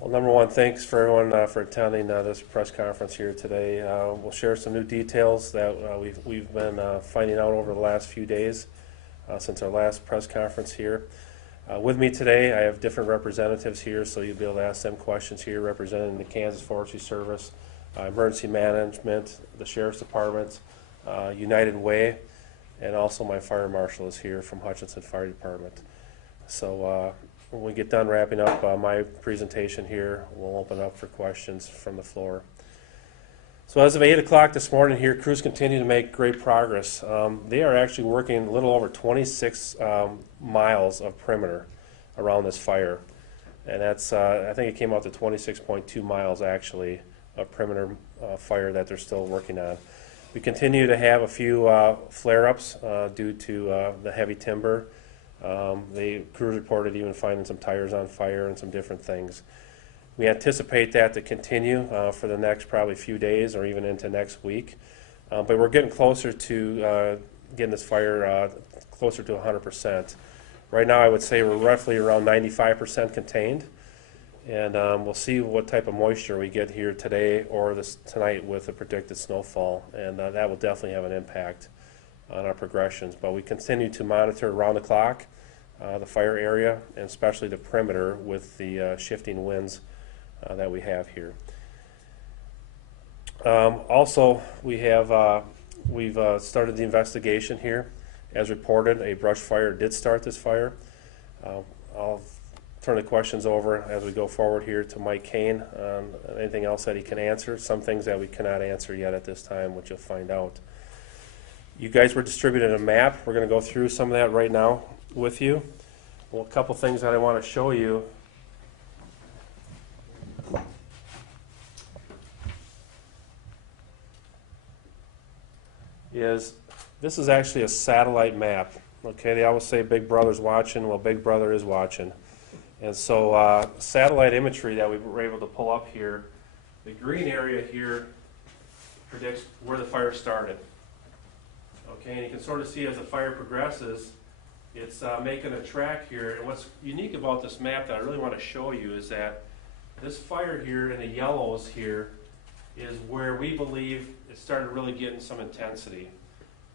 Well, number one, thanks for everyone for attending this press conference here today. We'll share some new details that we've been finding out over the last few days since our last press conference here. With me today, I have different representatives here, so you'll be able to ask them questions here, representing the Kansas Forestry Service, Emergency Management, the Sheriff's Department, United Way, and also my fire marshal is here from Hutchinson Fire Department. So when we get done wrapping up my presentation here, we'll open up for questions from the floor. So as of 8 o'clock this morning here, crews continue to make great progress. They are actually working a little over 26 miles of perimeter around this fire. And that's, I think it came out to 26.2 miles actually of perimeter fire that they're still working on. We continue to have a few flare-ups due to the heavy timber. The crews reported even finding some tires on fire and some different things. We anticipate that to continue for the next probably few days or even into next week. But we're getting closer to getting this fire closer to 100%. Right now I would say we're roughly around 95% contained. And we'll see what type of moisture we get here today or tonight with the predicted snowfall. And that will definitely have an impact on our progressions. But we continue to monitor around the clock the fire area, and especially the perimeter with the shifting winds that we have here. Also, we've started the investigation here. As reported, a brush fire did start this fire. I'll turn the questions over as we go forward here to Mike Kane on anything else that he can answer. Some things that we cannot answer yet at this time, which you'll find out. You guys were distributed a map. We're going to go through some of that right now with you. Well, a couple things that I want to show you. This is actually a satellite map. Okay, they always say Big Brother's watching. Well, Big Brother is watching. And so satellite imagery that we were able to pull up here, the green area here predicts where the fire started. Okay, and you can sort of see as the fire progresses, it's making a track here. And what's unique about this map that I really want to show you is that this fire here in the yellows here is where we believe it started really getting some intensity.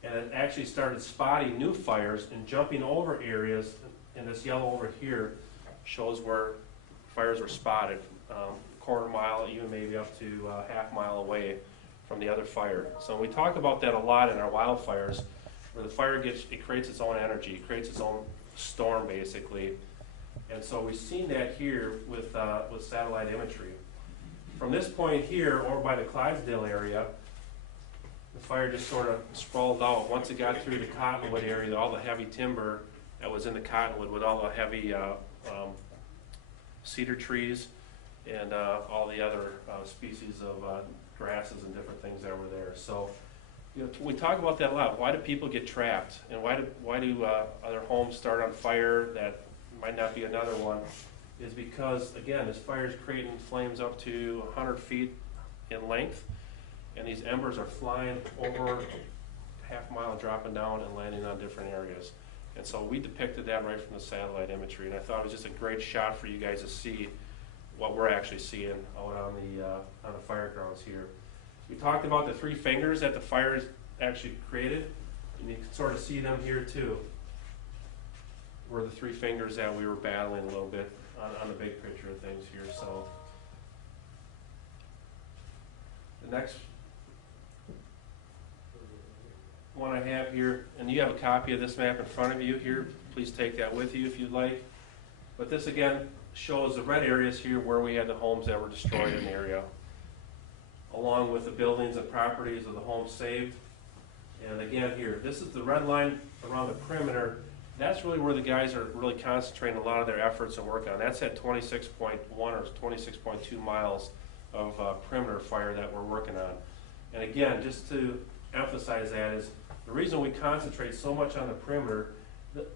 And it actually started spotting new fires and jumping over areas, and this yellow over here shows where fires were spotted, quarter mile, even maybe up to half mile away from the other fire. So we talk about that a lot in our wildfires, where the fire creates its own energy, it creates its own storm basically. And so we've seen that here with satellite imagery. From this point here, over by the Clydesdale area, the fire just sort of sprawled out. Once it got through the Cottonwood area, all the heavy timber that was in the Cottonwood with all the heavy cedar trees and all the other species of grasses and different things that were there. So, you know, we talk about that a lot. Why do people get trapped, and why do other homes start on fire that might not be another one? Is because again, this fire is creating flames up to 100 feet in length, and these embers are flying over half a mile, dropping down and landing on different areas. And so we depicted that right from the satellite imagery, and I thought it was just a great shot for you guys to see what we're actually seeing out on the fire grounds here. We talked about the three fingers that the fires actually created, and you can sort of see them here too. Were the three fingers that we were battling a little bit on the big picture of things here. So the next one I have here, and you have a copy of this map in front of you here, please take that with you if you'd like. But this again shows the red areas here where we had the homes that were destroyed in the area, along with the buildings and properties of the homes saved. And again here, this is the red line around the perimeter. That's really where the guys are really concentrating a lot of their efforts and work on. That's at 26.1 or 26.2 miles of perimeter fire that we're working on. And again, just to emphasize that is the reason we concentrate so much on the perimeter,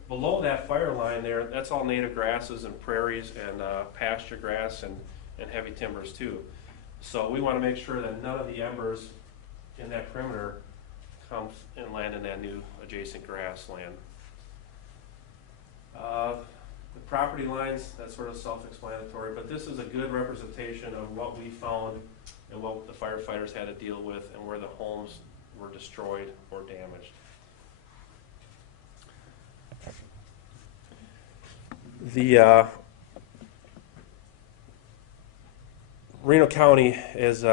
below that fire line there, that's all native grasses and prairies and pasture grass and heavy timbers too. So we want to make sure that none of the embers in that perimeter come and land in that new adjacent grassland. The property lines, that's sort of self-explanatory, but this is a good representation of what we found and what the firefighters had to deal with and where the homes were destroyed or damaged. The Reno County has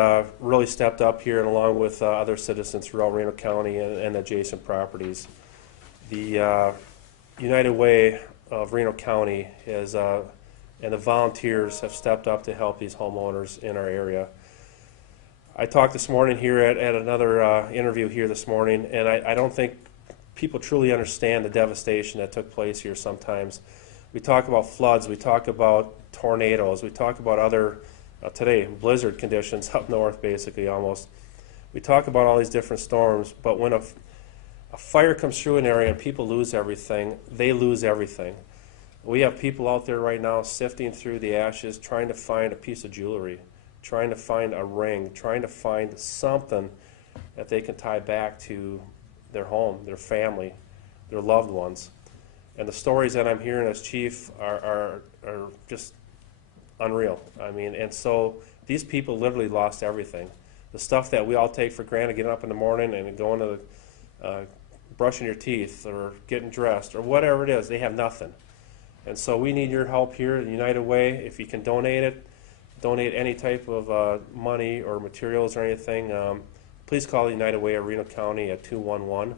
really stepped up here, and along with other citizens throughout Reno County and adjacent properties. The United Way of Reno County has, and the volunteers have stepped up to help these homeowners in our area. I talked this morning here at another interview here this morning, and I don't think people truly understand the devastation that took place here sometimes. We talk about floods, we talk about tornadoes, we talk about other, today, blizzard conditions up north basically almost. We talk about all these different storms, but when a fire comes through an area and people lose everything, they lose everything. We have people out there right now sifting through the ashes, trying to find a piece of jewelry, trying to find a ring, trying to find something that they can tie back to their home, their family, their loved ones. And the stories that I'm hearing as chief are just unreal. I mean, and so these people literally lost everything. The stuff that we all take for granted, getting up in the morning and going to brushing your teeth or getting dressed or whatever it is, they have nothing. And so we need your help here at United Way. If you can donate it, donate any type of money or materials or anything, please call the United Way of Reno County at 211.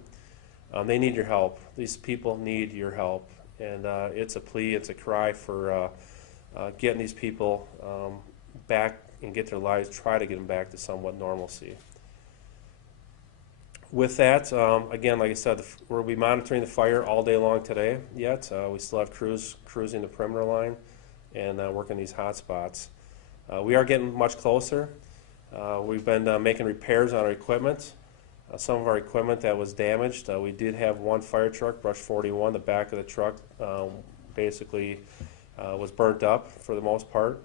They need your help. These people need your help. And it's a plea, it's a cry for getting these people back and get their lives, try to get them back to somewhat normalcy. With that, again, like I said, we'll be monitoring the fire all day long today yet. We still have crews cruising the perimeter line and working these hot spots. We are getting much closer. We've been making repairs on our equipment. Some of our equipment that was damaged, we did have one fire truck, Brush 41, the back of the truck basically was burnt up for the most part.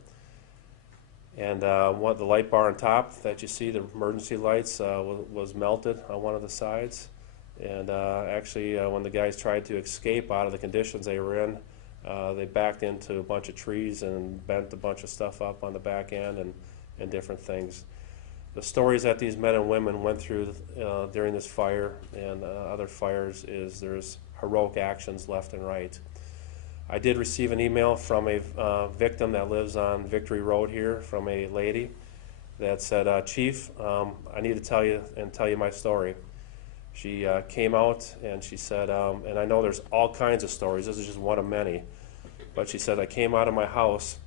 And the light bar on top that you see, the emergency lights, was melted on one of the sides. And actually, when the guys tried to escape out of the conditions they were in, they backed into a bunch of trees and bent a bunch of stuff up on the back end and different things. The stories that these men and women went through during this fire and other fires is there's heroic actions left and right. I did receive an email from a victim that lives on Victory Road here from a lady that said, Chief, I need to tell you my story. She came out and she said, and I know there's all kinds of stories, this is just one of many, but she said, I came out of my house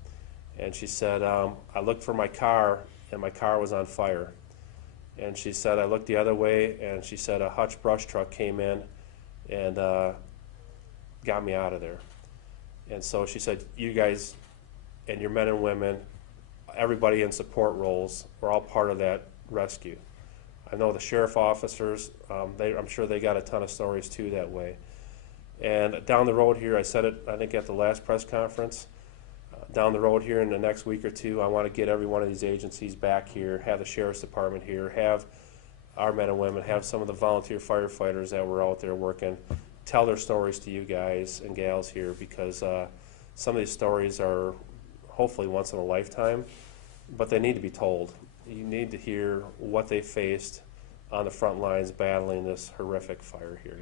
and she said, I looked for my car and my car was on fire. And she said, I looked the other way and she said a Hutch brush truck came in and got me out of there. And so she said, you guys and your men and women, everybody in support roles, were all part of that rescue. I know the sheriff officers, I'm sure they got a ton of stories too that way. And down the road here, I said it, I think at the last press conference, down the road here in the next week or two, I want to get every one of these agencies back here, have the sheriff's department here, have our men and women, have some of the volunteer firefighters that were out there working, tell their stories to you guys and gals here, because some of these stories are hopefully once in a lifetime, but they need to be told. You need to hear what they faced on the front lines battling this horrific fire here.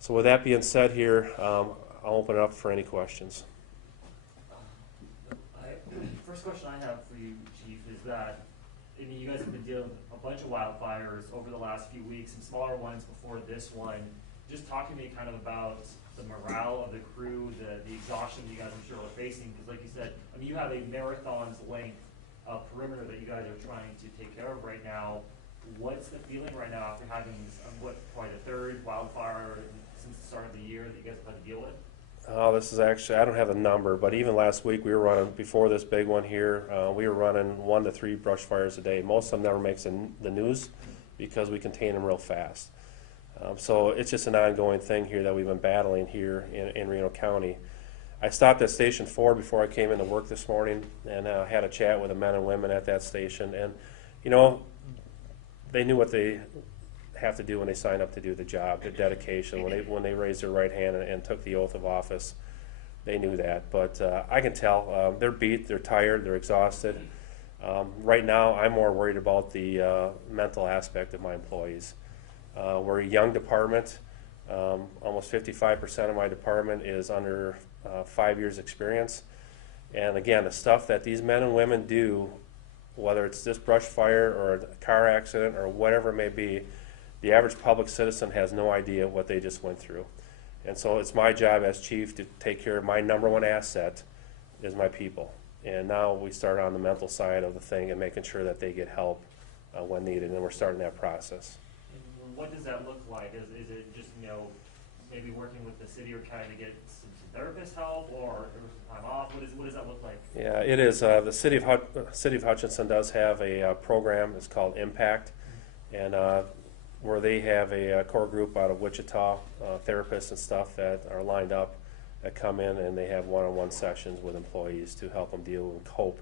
So with that being said here, I'll open it up for any questions. First question I have for you, Chief, is that I mean, you guys have been dealing with a bunch of wildfires over the last few weeks, some smaller ones before this one. Just talk to me kind of about the morale of the crew, the exhaustion you guys I'm sure are facing, because like you said, I mean, you have a marathon's length perimeter that you guys are trying to take care of right now. What's the feeling right now after having probably the third wildfire since the start of the year that you guys have had to deal with? Oh, this is actually, I don't have a number, but even last week we were running, before this big one here, we were running 1 to 3 brush fires a day. Most of them never makes the news because we contain them real fast. So it's just an ongoing thing here that we've been battling here in Reno County. I stopped at Station 4 before I came into work this morning and had a chat with the men and women at that station. And, you know, they knew what they have to do when they sign up to do the job, the dedication, when they raised their right hand and took the oath of office. they knew that. But I can tell they're beat, they're tired, they're exhausted. Right now, I'm more worried about the mental aspect of my employees. We're a young department. Almost 55% of my department is under 5 years experience. And again, the stuff that these men and women do, whether it's this brush fire or a car accident or whatever it may be, the average public citizen has no idea what they just went through. And so it's my job as chief to take care of my number one asset is my people. And now we start on the mental side of the thing and making sure that they get help when needed, and we're starting that process. And what does that look like? Is it just, maybe working with the city or county to get some therapist help or some time off? What does that look like? Yeah, it is. The city of Hutchinson does have a program. It's called Impact, and where they have a core group out of Wichita, therapists and stuff that are lined up that come in, and they have one-on-one sessions with employees to help them deal and cope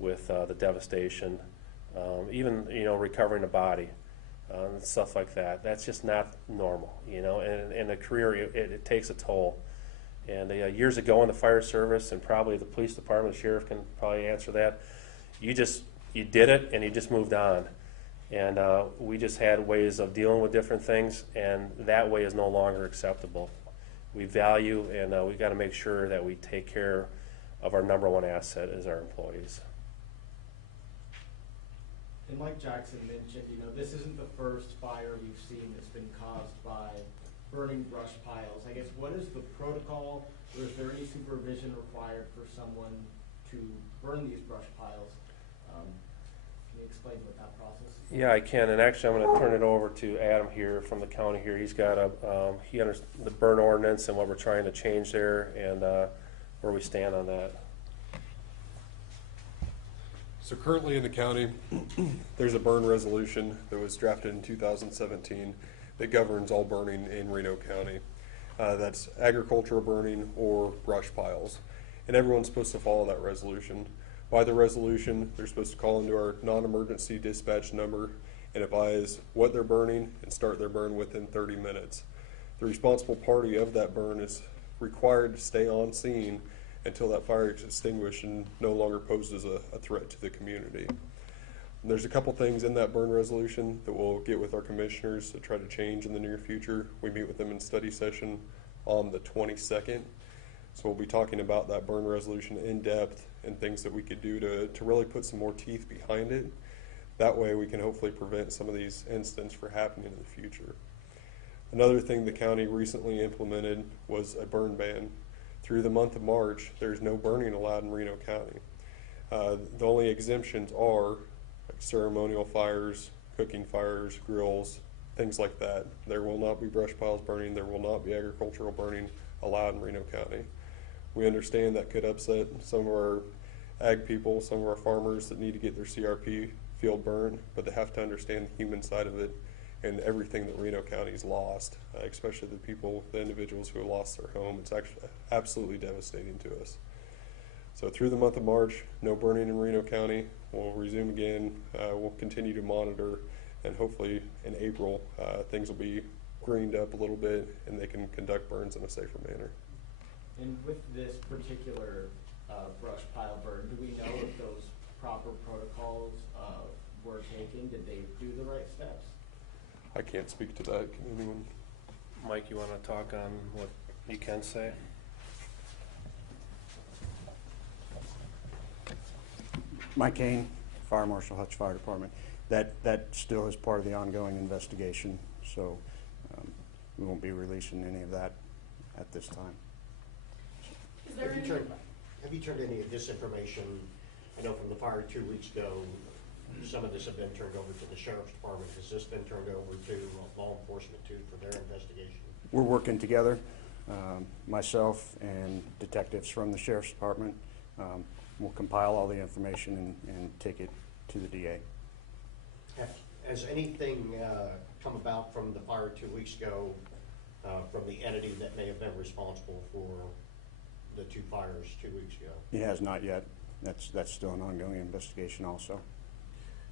with the devastation, even recovering the body. And stuff like that. That's just not normal, and in a career it takes a toll. And years ago in the fire service, and probably the police department, the sheriff can probably answer that, you did it and you just moved on. And we just had ways of dealing with different things, and that way is no longer acceptable. We value and we've got to make sure that we take care of our number one asset is our employees. And like Jackson mentioned, this isn't the first fire we've seen that's been caused by burning brush piles. I guess, what is the protocol, or is there any supervision required for someone to burn these brush piles? Can you explain what that process is? Yeah, I can, and actually I'm going to turn it over to Adam here from the county here. He's got he understands the burn ordinance and what we're trying to change there, and where we stand on that. So currently in the county, there's a burn resolution that was drafted in 2017 that governs all burning in Reno County. That's agricultural burning or brush piles. And everyone's supposed to follow that resolution. By the resolution, they're supposed to call into our non-emergency dispatch number and advise what they're burning and start their burn within 30 minutes. The responsible party of that burn is required to stay on scene until that fire is extinguished and no longer poses a threat to the community. And there's a couple things in that burn resolution that we'll get with our commissioners to try to change in the near future. We meet with them in study session on the 22nd. So we'll be talking about that burn resolution in depth and things that we could do to really put some more teeth behind it. That way we can hopefully prevent some of these incidents from happening in the future. Another thing the county recently implemented was a burn ban. Through the month of March, there's no burning allowed in Reno County. The only exemptions are like ceremonial fires, cooking fires, grills, things like that. There will not be brush piles burning. There will not be agricultural burning allowed in Reno County. We understand that could upset some of our ag people, some of our farmers that need to get their CRP field burned, but they have to understand the human side of it and everything that Reno County's lost, especially the individuals who have lost their home. It's actually absolutely devastating to us. So through the month of March, no burning in Reno County. We'll resume again. We'll continue to monitor, and hopefully in April, things will be greened up a little bit and they can conduct burns in a safer manner. And with this particular brush pile burn, do we know if those proper protocols were taken? Did they do the right steps? I can't speak to that. Can anyone? Mike, you want to talk on what you can say? Mike Kane, Fire Marshal, Hutch Fire Department. That still is part of the ongoing investigation, so we won't be releasing any of that at this time. Have you turned any of this information, I know from the fire 2 weeks ago, some of this have been turned over to the Sheriff's Department. Has this been turned over to law enforcement too for their investigation? We're working together, myself and detectives from the Sheriff's Department. We'll compile all the information and take it to the DA. Has anything come about from the fire 2 weeks ago from the entity that may have been responsible for the two fires 2 weeks ago? It has not yet. That's still an ongoing investigation also.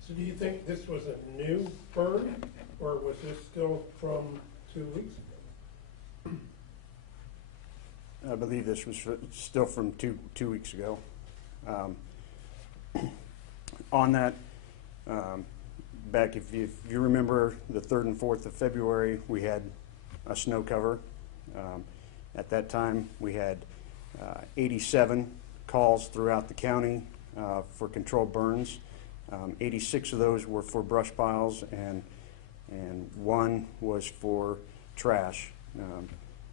So do you think this was a new burn, or was this still from 2 weeks I believe this was still from two weeks ago. On that, back if you remember the 3rd and 4th of February, we had a snow cover. At that time, we had 87 calls throughout the county for controlled burns. 86 of those were for brush piles, and 1 was for trash.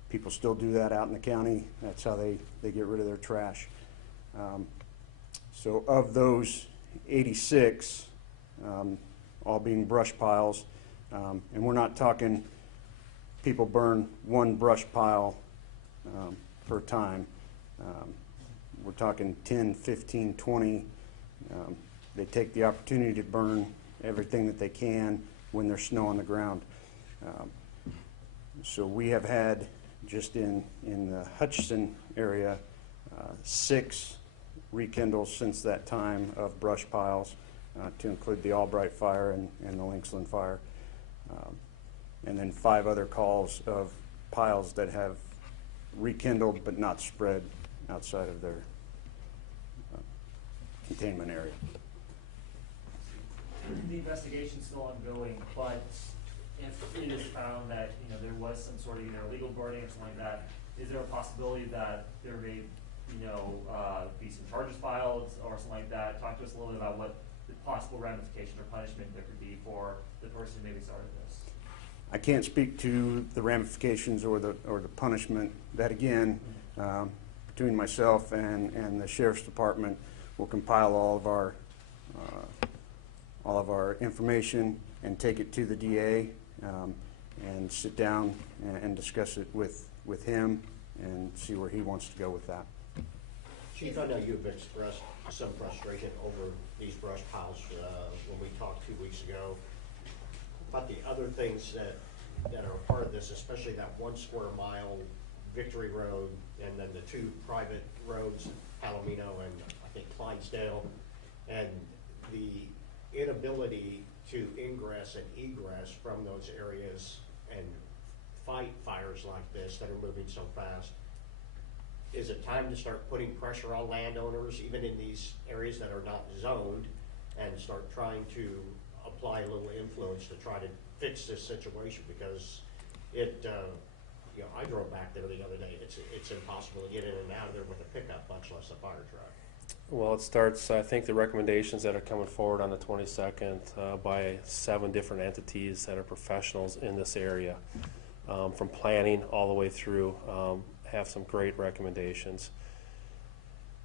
People still do that out in the county. That's how they get rid of their trash. So of those 86, all being brush piles, and we're not talking people burn 1 brush pile per time. We're talking 10, 15, 20. They take the opportunity to burn everything that they can when there's snow on the ground. So we have had, just in the Hutchinson area, 6 rekindles since that time of brush piles, to include the Albright fire and the Lynxland fire. And then 5 other calls of piles that have rekindled but not spread outside of their containment area. The investigation's still ongoing, but if it is found that, there was some sort of, illegal burning or something like that, is there a possibility that there may, be some charges filed or something like that? Talk to us a little bit about what the possible ramification or punishment there could be for the person who maybe started this. I can't speak to the ramifications or the punishment. That again, between myself and the sheriff's department, will compile all of our information and take it to the DA, and sit down and discuss it with him and see where he wants to go with that. Chief, I know you've expressed some frustration over these brush piles when we talked 2 weeks ago. About the other things that are part of this, especially that 1 square mile Victory Road, and then the 2 private roads, Palomino and I think Clydesdale, and the inability to ingress and egress from those areas and fight fires like this that are moving so fast. Is it time to start putting pressure on landowners, even in these areas that are not zoned, and start trying to apply a little influence to try to fix this situation? Because I drove back there the other day. It's impossible to get in and out of there with a pickup, much less a fire truck. Well, it starts, I think the recommendations that are coming forward on the 22nd by 7 different entities that are professionals in this area, from planning all the way through, have some great recommendations.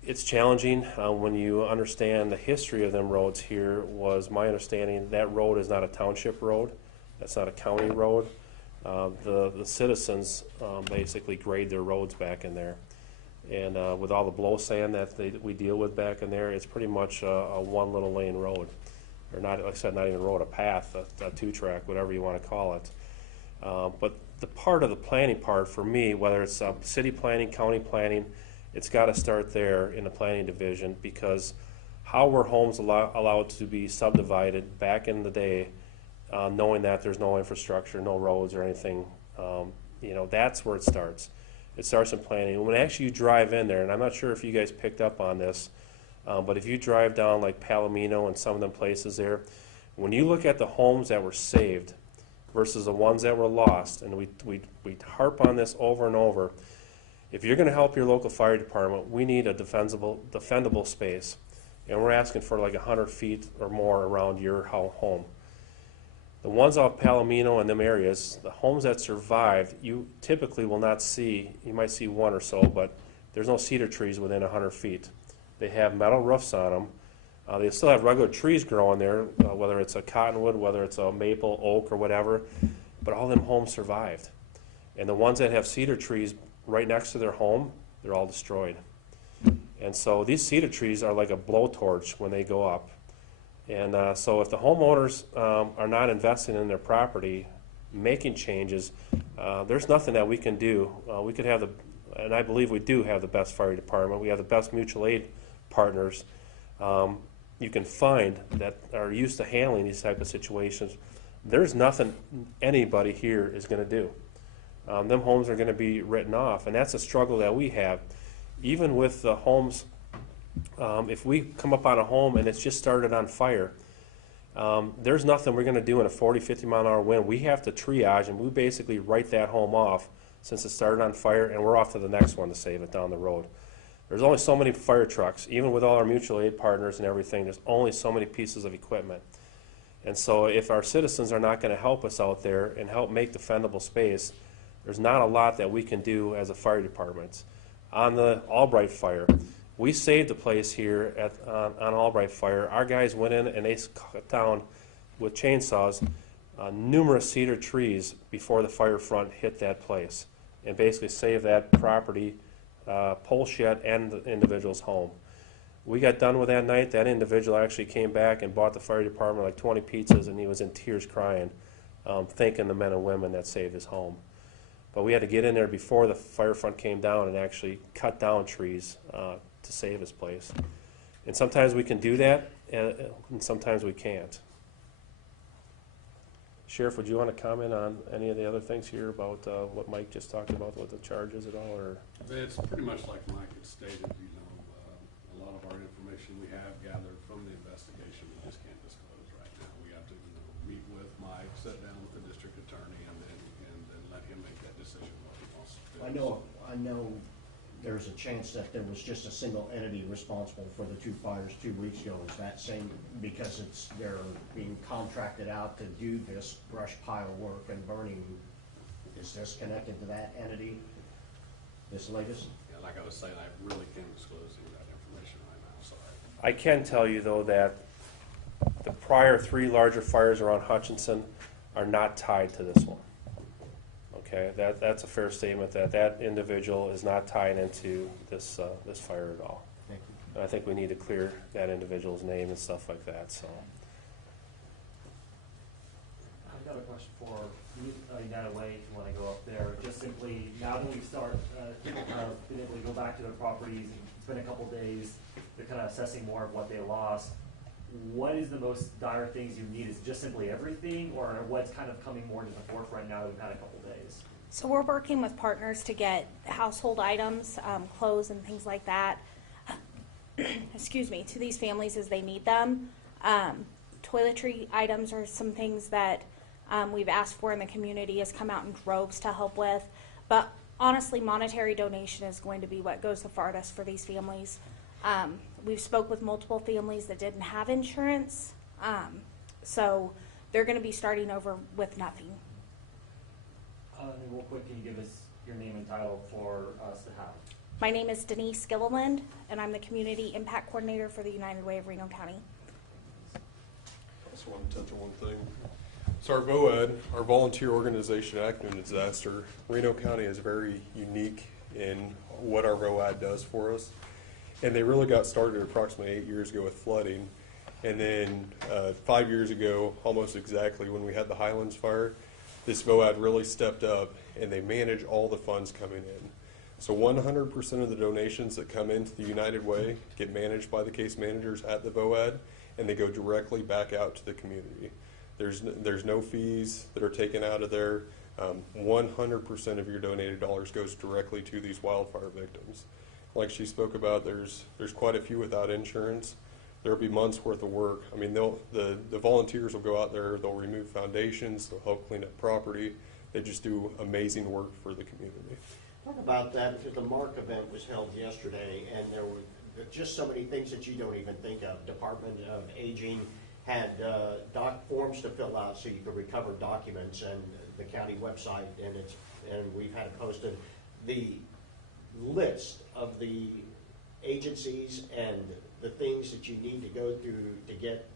It's challenging when you understand the history of them roads here. Was my understanding that road is not a township road, that's not a county road. The citizens basically grade their roads back in there. And with all the blow sand that we deal with back in there, it's pretty much a 1 little lane road. Or not, like I said, not even a road, a path, a 2-track, whatever you want to call it. But the part of the planning part for me, whether it's city planning, county planning, it's got to start there in the planning division, because how were homes allowed to be subdivided back in the day, knowing that there's no infrastructure, no roads or anything, that's where it starts. It starts in planning. When actually you drive in there, and I'm not sure if you guys picked up on this, but if you drive down like Palomino and some of them places there, when you look at the homes that were saved versus the ones that were lost, and we harp on this over and over, if you're going to help your local fire department, we need a defendable space. And we're asking for like 100 feet or more around your home. The ones off Palomino and them areas, the homes that survived, you typically will not see, you might see 1 or so, but there's no cedar trees within 100 feet. They have metal roofs on them. They still have regular trees growing there, whether it's a cottonwood, whether it's a maple, oak, or whatever, but all them homes survived. And the ones that have cedar trees right next to their home, they're all destroyed. And so these cedar trees are like a blowtorch when they go up. And so if the homeowners are not investing in their property, making changes, there's nothing that we can do. We could have and I believe we do have the best fire department. We have the best mutual aid partners you can find that are used to handling these type of situations. There's nothing anybody here is going to do. them homes are going to be written off, and that's a struggle that we have. Even with the homes, if we come up on a home and it's just started on fire, there's nothing we're going to do in a 40, 50 mile an hour wind. We have to triage, and we basically write that home off since it started on fire, and we're off to the next one to save it down the road. There's only so many fire trucks. Even with all our mutual aid partners and everything, there's only so many pieces of equipment. And so if our citizens are not going to help us out there and help make defendable space, there's not a lot that we can do as a fire department. On the Albright fire, we saved a place here on Albright fire. Our guys went in and they cut down with chainsaws numerous cedar trees before the fire front hit that place, and basically saved that property, pole shed, and the individual's home. We got done with that night. That individual actually came back and bought the fire department like 20 pizzas, and he was in tears crying, thanking the men and women that saved his home. But we had to get in there before the fire front came down and actually cut down trees to save his place. And sometimes we can do that, and sometimes we can't. Sheriff, would you want to comment on any of the other things here about what Mike just talked about with the charges at all? Or It's pretty much like Mike had stated, you know, a lot of our information we have gathered from the investigation we just can't disclose right now. We have to, you know, meet with Mike, sit down with the district attorney, and then let him make that decision what he wants to do. I know there's a chance that there was just a single entity responsible for the 2 fires 2 weeks ago. Is that same, because they're being contracted out to do this brush pile work and burning, is this connected to that entity, this latest? Yeah, like I was saying, I really can't disclose any of that information right now, sorry. I can tell you, though, that the prior 3 larger fires around Hutchinson are not tied to this one. Okay, that's a fair statement, that individual is not tied into this this fire at all. Thank you. And I think we need to clear that individual's name and stuff like that. So, I've got a question for United Way, if you want to go up there. Just simply, now that we've people kind of been able to go back to their properties, and it's been a couple days, they're kind of assessing more of what they lost. What is the most dire things you need? Is it just simply everything, or what's kind of coming more to the forefront now that we've had a couple days? So we're working with partners to get household items, clothes and things like that, excuse me, to these families as they need them. Toiletry items are some things that we've asked for, and the community has come out in droves to help with. But honestly, monetary donation is going to be what goes the farthest for these families. We've spoke with multiple families that didn't have insurance, so they're going to be starting over with nothing. And real quick, can you give us your name and title for us to have? My name is Denise Gilliland, and I'm the Community Impact Coordinator for the United Way of Reno County. I just want to touch on one thing. So our VOAD, our volunteer organization acting in disaster, Reno County is very unique in what our VOAD does for us. And they really got started approximately 8 years ago with flooding. And then 5 years ago, almost exactly when we had the Highlands fire, this VOAD really stepped up, and they manage all the funds coming in. So 100% of the donations that come into the United Way get managed by the case managers at the VOAD, and they go directly back out to the community. There's no fees that are taken out of there. 100% of your donated dollars goes directly to these wildfire victims. Like she spoke about, there's quite a few without insurance. There'll be months worth of work. I mean, the volunteers will go out there, they'll remove foundations, they'll help clean up property. They just do amazing work for the community. Talk about that, because the MARC event was held yesterday, and there were just so many things that you don't even think of. Department of Aging had forms to fill out so you could recover documents, and the county website, and we've had it posted. The list of the agencies and the things that you need to go through to get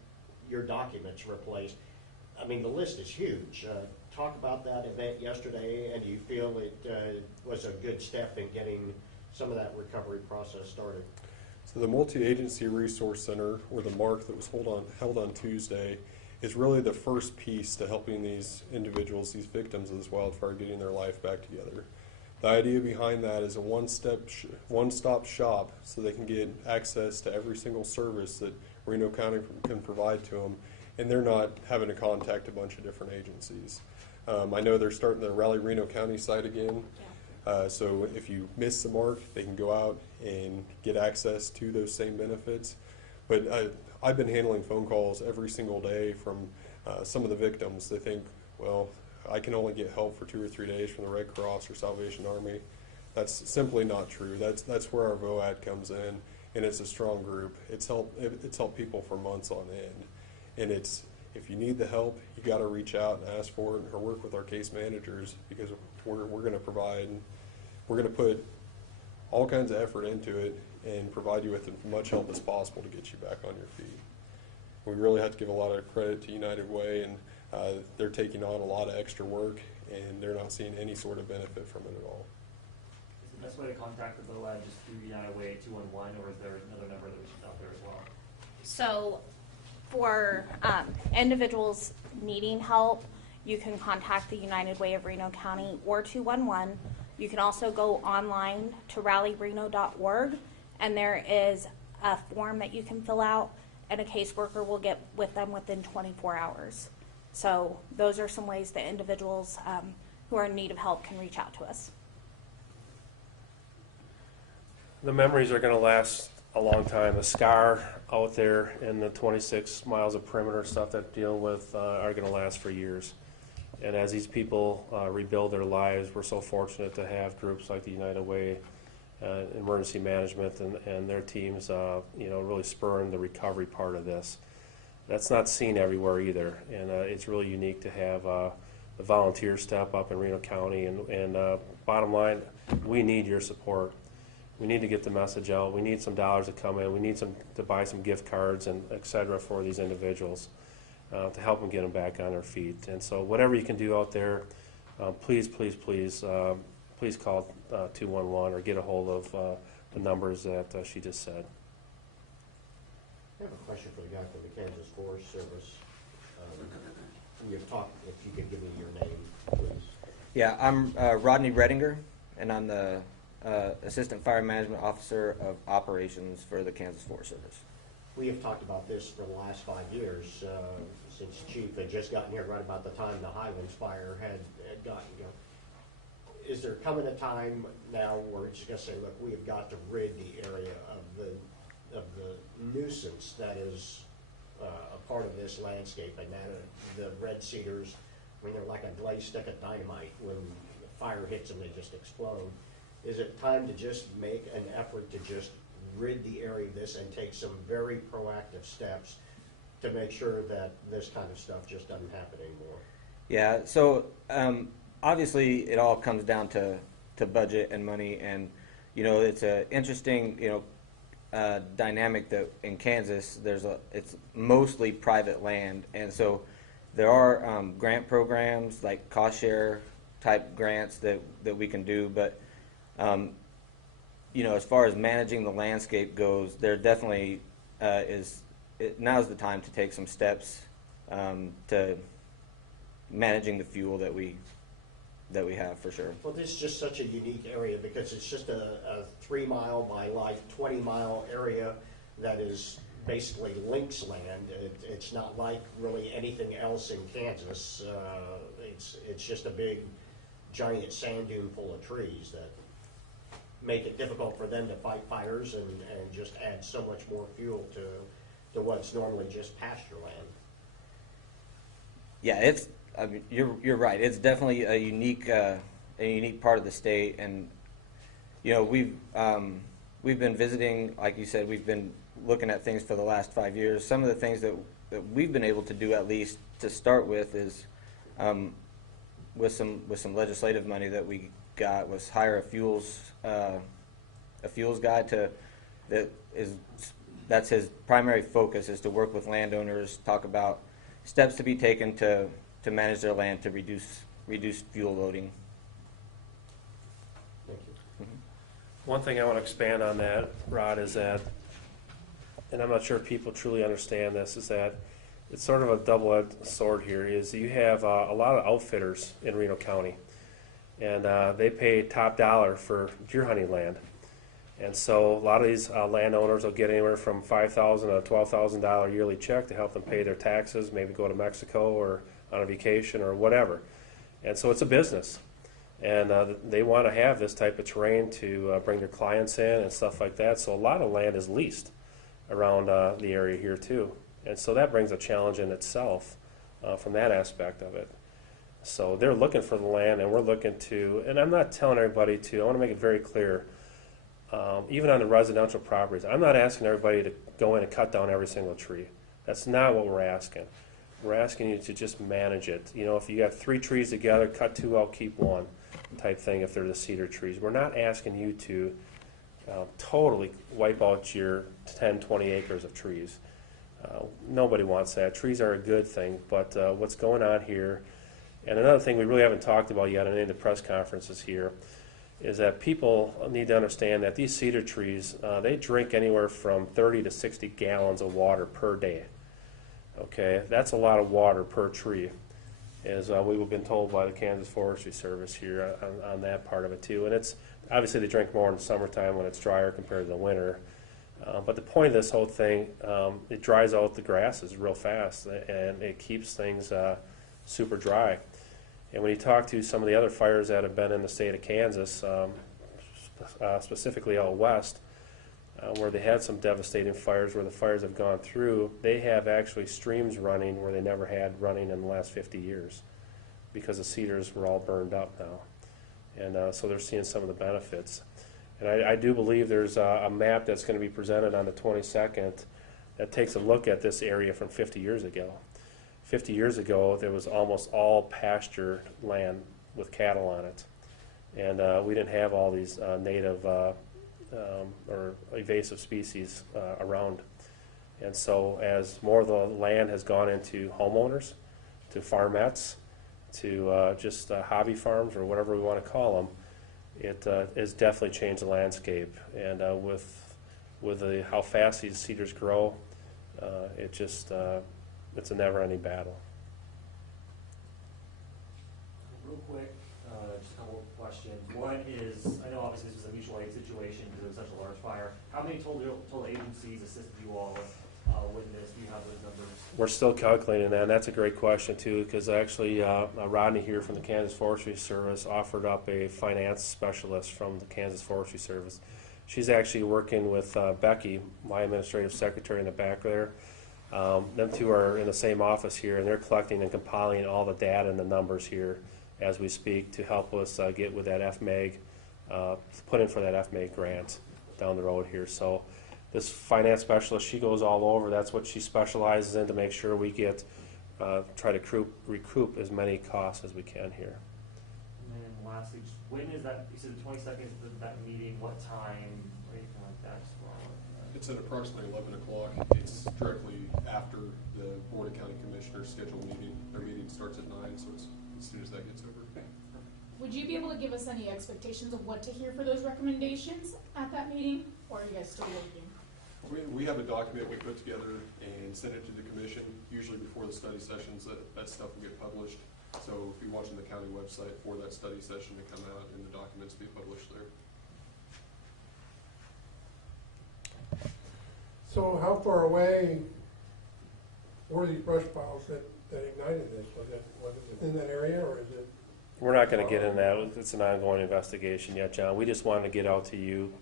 your documents replaced. I mean, the list is huge. Talk about that event yesterday, and do you feel it was a good step in getting some of that recovery process started? So the Multi-Agency Resource Center, or the MARC that was held on Tuesday, is really the first piece to helping these individuals, these victims of this wildfire, getting their life back together. The idea behind that is a one-stop shop so they can get access to every single service that Reno County can provide to them, and they're not having to contact a bunch of different agencies. I know they're starting the Raleigh Reno County site again. So if you miss the mark, they can go out and get access to those same benefits. But I've been handling phone calls every single day from some of the victims. They think, well, I can only get help for 2 or 3 days from the Red Cross or Salvation Army. That's simply not true. That's where our VOAD comes in, and it's a strong group. It's helped people for months on end. And if you need the help, you got to reach out and ask for it or work with our case managers, because we're going to provide, we're going to put all kinds of effort into it and provide you with as much help as possible to get you back on your feet. We really have to give a lot of credit to United Way, and they're taking on a lot of extra work, and they're not seeing any sort of benefit from it at all. Is the best way to contact the VOAD just through United Way 211, or is there another number that we should out there as well? So for individuals needing help, you can contact the United Way of Reno County or 211. You can also go online to rallyreno.org, and there is a form that you can fill out, and a caseworker will get with them within 24 hours. So those are some ways that individuals who are in need of help can reach out to us. The memories are going to last a long time. The scar out there and the 26 miles of perimeter stuff that they're dealing with are going to last for years. And as these people rebuild their lives, we're so fortunate to have groups like the United Way, Emergency Management, and their teams, really spurring the recovery part of this. That's not seen everywhere either, and it's really unique to have the volunteers step up in Reno County. And bottom line, we need your support. We need to get the message out. We need some dollars to come in. We need to buy some gift cards and et cetera for these individuals to help them get them back on their feet. And so whatever you can do out there, please call 211 or get a hold of the numbers that she just said. I have a question for the guy from the Kansas Forest Service. You've talked, if you could give me your name, please. Yeah, I'm Rodney Redinger, and I'm the Assistant Fire Management Officer of Operations for the Kansas Forest Service. We have talked about this for the last 5 years, since Chief had just gotten here right about the time the Highlands fire had gotten going. Is there coming a time now where it's going to say, look, we have got to rid the area of the nuisance that is a part of this landscape, and that the red cedars, I mean, they're like a glazed stick of dynamite. When the fire hits them, they just explode. Is it time to just make an effort to just rid the area of this and take some very proactive steps to make sure that this kind of stuff just doesn't happen anymore? Yeah, so obviously it all comes down to budget and money, and it's an interesting dynamic that in Kansas it's mostly private land, and so there are grant programs like cost share type grants that we can do, but as far as managing the landscape goes, there definitely now's the time to take some steps to managing the fuel that we have, for sure. Well, this is just such a unique area because it's just a 3 mile by 20 mile area that is basically lynx land. It's not like really anything else in Kansas. It's just a big giant sand dune full of trees that make it difficult for them to fight fires and just add so much more fuel to what's normally just pasture land. Yeah, you're right. It's definitely a unique part of the state, and we've been visiting, like you said, we've been looking at things for the last 5 years. Some of the things that we've been able to do, at least to start with, is with some legislative money that we got, was hire a fuels guy that's his primary focus, is to work with landowners, talk about steps to be taken to manage their land to reduce fuel loading. Thank you. Mm-hmm. One thing I want to expand on that, Rod, is that, and I'm not sure if people truly understand this, is that it's sort of a double-edged sword here, is you have a lot of outfitters in Reno County, and they pay top dollar for deer hunting land. And so a lot of these landowners will get anywhere from $5,000 to $12,000 yearly check to help them pay their taxes, maybe go to Mexico or on a vacation or whatever. And so it's a business. And they want to have this type of terrain to bring their clients in and stuff like that. So a lot of land is leased around the area here too. And so that brings a challenge in itself from that aspect of it. So they're looking for the land, and we're looking to, and I'm not telling everybody to, I want to make it very clear, even on the residential properties, I'm not asking everybody to go in and cut down every single tree. That's not what we're asking. We're asking you to just manage it. You know, if you got 3 trees together, cut 2 out, keep 1 type thing if they're the cedar trees. We're not asking you to totally wipe out your 10, 20 acres of trees. Nobody wants that. Trees are a good thing, but what's going on here, and another thing we really haven't talked about yet in any of the press conferences here, is that people need to understand that these cedar trees, they drink anywhere from 30 to 60 gallons of water per day. Okay, that's a lot of water per tree, as we've been told by the Kansas Forestry Service here on that part of it too. And it's obviously they drink more in the summertime when it's drier compared to the winter. But the point of this whole thing, it dries out the grasses real fast, and it keeps things super dry. And when you talk to some of the other fires that have been in the state of Kansas, specifically out west, where they had some devastating fires, where the fires have gone through, they have actually streams running where they never had running in the last 50 years because the cedars were all burned up now. And so they're seeing some of the benefits. And I do believe there's a map that's going to be presented on the 22nd that takes a look at this area from 50 years ago. 50 years ago, there was almost all pasture land with cattle on it. And we didn't have all these native or invasive species around. And so as more of the land has gone into homeowners, to farmettes, to just hobby farms or whatever we want to call them, it has definitely changed the landscape. And with how fast these cedars grow, it's a never-ending battle. Real quick, just a couple of questions. One is, I know obviously this was a mutual aid situation because it was such a large fire. How many total agencies assisted you all with this? Do you have those numbers? We're still calculating that, and that's a great question too, because actually Rodney here from the Kansas Forestry Service offered up a finance specialist from the Kansas Forestry Service. She's actually working with Becky, my administrative secretary in the back there. Them two are in the same office here, and they're collecting and compiling all the data and the numbers here as we speak to help us get with that FMAG, put in for that FMAG grant down the road here. So this finance specialist, she goes all over. That's what she specializes in, to make sure we get, try to recoup as many costs as we can here. And then lastly, just when is that, you said the 22nd, that meeting, what time, or anything like that? It's at approximately 11 o'clock. It's directly after the Board of County Commissioners scheduled meeting. Their meeting starts at 9, so it's as soon as that gets over. Would you be able to give us any expectations of what to hear for those recommendations at that meeting, or are you guys still working? We have a document we put together and send it to the commission, usually before the study sessions. That stuff will get published. So if you're watching the county website for that study session to come out and the documents be published there. So how far away were these brush piles that ignited this? Was it within that area, or is it? We're not going to get in that. It's an ongoing investigation yet, John. We just wanted to get out to you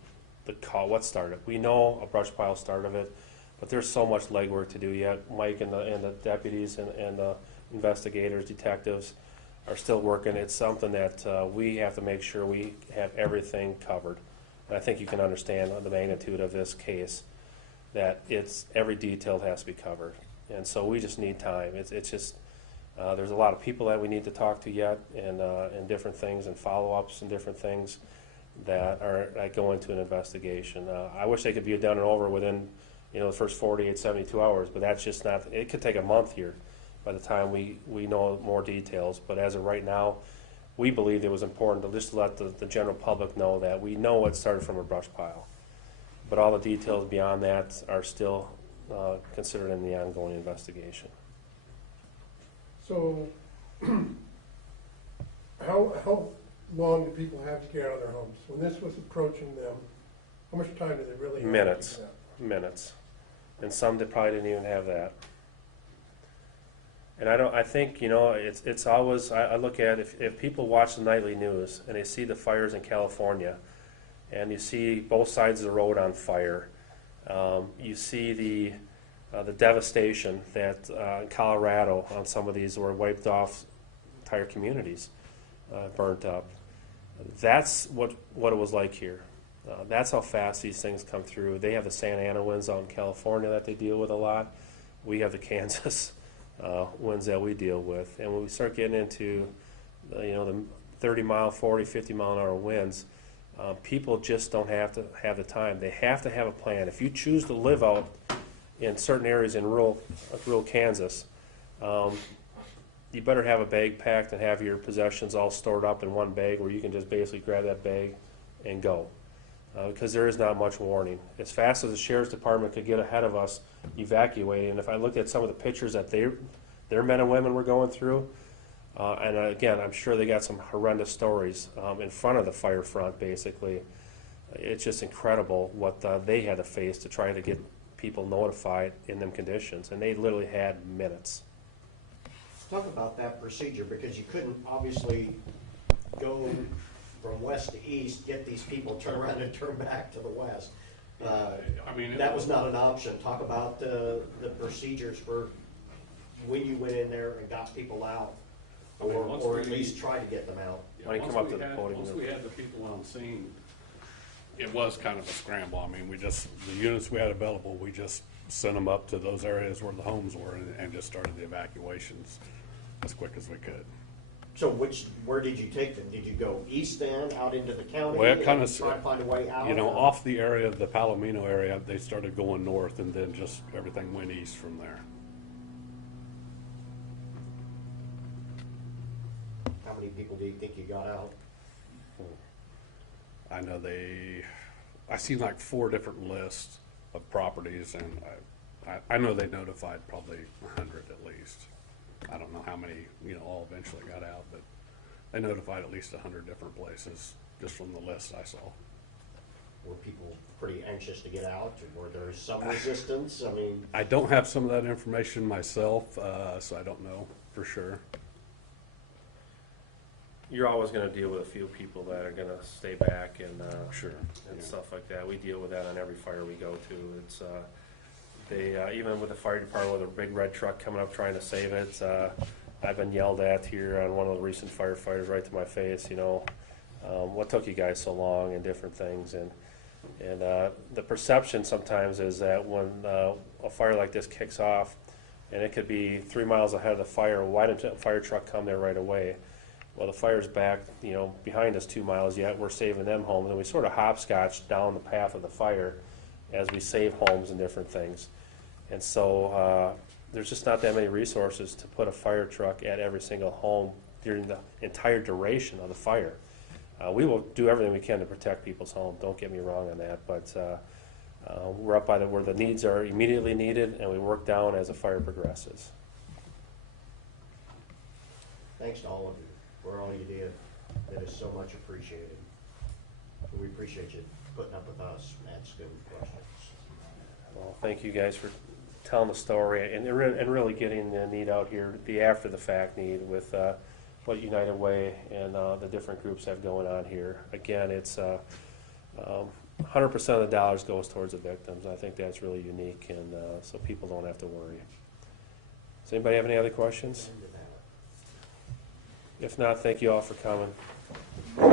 the call, what started. We know a brush pile started it, but there's so much legwork to do yet. Mike and the deputies and the investigators, detectives are still working. It's something that we have to make sure we have everything covered. And I think you can understand the magnitude of this case, that it's every detail has to be covered. And so we just need time. It's just, there's a lot of people that we need to talk to yet, and different things and follow-ups and different things that go into an investigation. I wish they could be done and over within, the first 48, 72 hours, but that's just not, it could take a month here by the time we know more details. But as of right now, we believe it was important to just let the general public know that we know it started from a brush pile. But all the details beyond that are still considered in the ongoing investigation. So how long do people have to get out of their homes? When this was approaching them, how much time did they really have? Minutes. To get out? Minutes. And some that probably didn't even have that. And I think, it's always, I look at if people watch the nightly news and they see the fires in California, and you see both sides of the road on fire, you see the devastation that in Colorado on some of these were wiped off entire communities, burnt up. That's what it was like here. That's how fast these things come through. They have the Santa Ana winds out in California that they deal with a lot. We have the Kansas winds that we deal with. And when we start getting into the 30 mile, 40, 50 mile an hour winds, people just don't have to have the time. They have to have a plan. If you choose to live out in certain areas in rural Kansas, you better have a bag packed and have your possessions all stored up in one bag where you can just basically grab that bag and go. Because there is not much warning. As fast as the Sheriff's Department could get ahead of us evacuating, and if I looked at some of the pictures that their men and women were going through, and again, I'm sure they got some horrendous stories in front of the fire front, basically. It's just incredible what they had to face to try to get people notified in them conditions, and they literally had minutes. Talk about that procedure, because you couldn't obviously go from west to east, get these people, turn around and turn back to the west. I mean, That was not an option. Talk about the procedures for when you went in there and got people out, I mean, once or at we- least tried to get them out. Why don't you come up to the podium? Once we had the people on scene, it was kind of a scramble. I mean, the units we had available, we just sent them up to those areas where the homes were and just started the evacuations as quick as we could. So where did you take them? Did you go east then, out into the county? Well, it kind and of, try to find a way out? or- off the area of the Palomino area, they started going north, and then just everything went east from there. How many people do you think you got out? I know I seen like 4 different lists of properties, and I know they notified probably 100 at least. I don't know how many, all eventually got out, but they notified at least 100 different places just from the list I saw. Were people pretty anxious to get out? Or were there some resistance? I mean, I don't have some of that information myself, so I don't know for sure. You're always going to deal with a few people that are going to stay back and Sure. Yeah. stuff like that. We deal with that on every fire we go to. It's even with the fire department with a big red truck coming up trying to save it. I've been yelled at here on one of the recent firefighters right to my face. What took you guys so long and different things. And the perception sometimes is that when a fire like this kicks off, and it could be 3 miles ahead of the fire, why didn't a fire truck come there right away? Well, the fire's back, behind us 2 miles, yet we're saving them homes, and we sort of hopscotch down the path of the fire as we save homes and different things. And so there's just not that many resources to put a fire truck at every single home during the entire duration of the fire. We will do everything we can to protect people's homes, don't get me wrong on that, but we're up by where the needs are immediately needed, and we work down as the fire progresses. thanks to all of you for all you did. That is so much appreciated. We appreciate you putting up with us, asking questions. Well, thank you guys for telling the story and really getting the need out here, the after the fact need with what United Way and the different groups have going on here. Again, it's 100% of the dollars goes towards the victims. I think that's really unique, and so people don't have to worry. Does anybody have any other questions? If not, thank you all for coming.